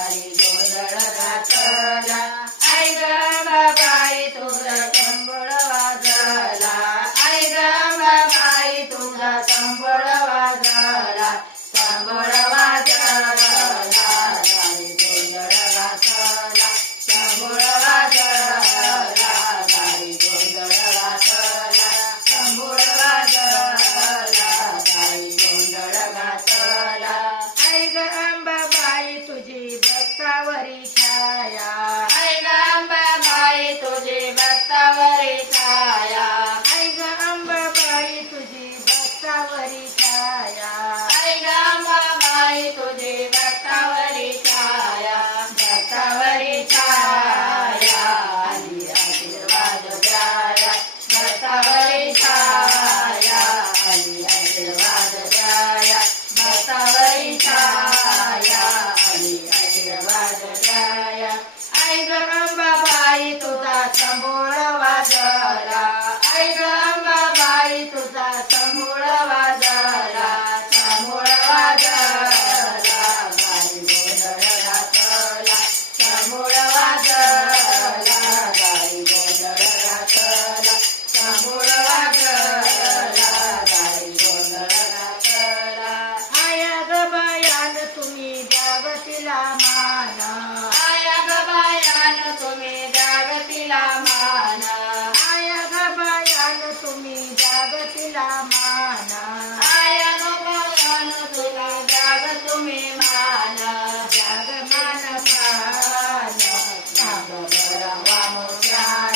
दारी गोंधळ घातला आई ग अंबाबाई तुझा संबळ वाजला आई ग अंबाबाई तुझा संबळ वाजला संबळ वाजला दारी गोंधळ घातला संबळ वाजला दारी गोंधळ घातला संबळ वाजला दारी गोंधळ घातला आई ग अंबाबाई तुझी भक्तावरी छाया आई ग अंबाबाई तुझी भक्तावरी छाया आई ग अंबाबाई तुझी भक्तावरी छाया आई ग अंबाबाई तुझी भक्तावरी छाया भक्तावरी छाया आली आशीर्वाद द्याया भक्तावरी छाया आली आशीर्वाद द्याया भक्तावरी छाया आली आशीर्वाद द्याया आई ग अंबाबाई तुझा संबोळ वाजला आई ग अंबाबाई तुझा संबोळ वाजला संबोळ वाजला दारी गोंधळ घातला संबोळ वाजला दारी गोंधळ घातला संबोळ वाजला दारी गोंधळ घातला आया ग बायान तुम्ही जागतिला मान आया ग बायान तुम्ही जागतिला मान आया ग बायान तुम्ही जागतिला मान आया ग बायान तुम्ही जाग तुम्ही मान जाग मान पान भांग भरावा मोत्यान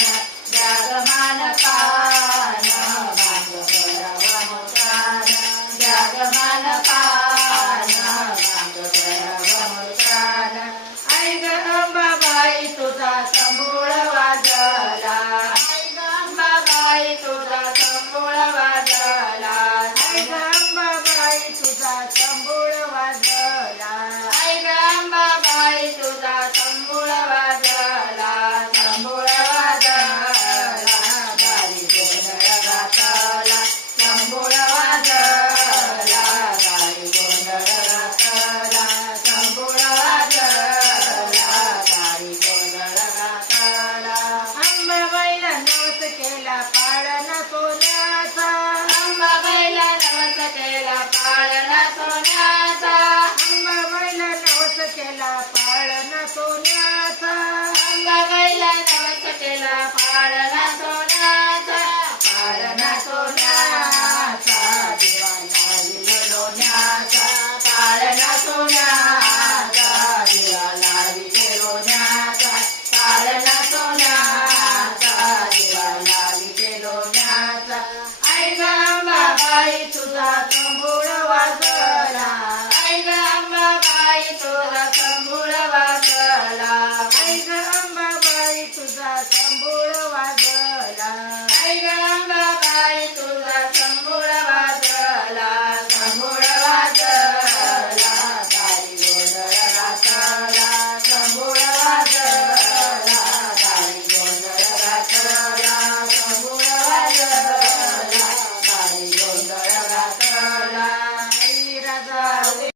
जाग मान पान भांग भरावा मोत्यान जाग मान पान भांग भरावा मोत्यान आई ग अंबाबाई तुझा संबोळ वाजला आई ग अंबाबाई तुझा संबोळ वाजला आई ग अंबाबाई तुझा संबोळ वाजला आई ग अंबाबाई तुझा संबोळ वाजला संबोळ वाजला दारी गोंधळ घातला संबोळ वाजला दारी गोंधळ घातला संबोळ वाजला दारी गोंधळ घातला अंबाबाईला नवस केला पाळणा सोन्याचा अंबाबाईला नवस केला पाळणा सोन्याचा अंबाबाईला नवस केला पाळणा सोन्याचा अंबाबाईला नवस केला पाळणा सोन्याचा पाळणा सोन्याचा दिवा लाविले लोण्याचा पाळणा सोन्याचा दिवा लाविले लोण्याचा पाळणा सोन्याचा दिवा लाविले लोण्याचा आई ग अंबाबाई तुझा संबोळ वाजला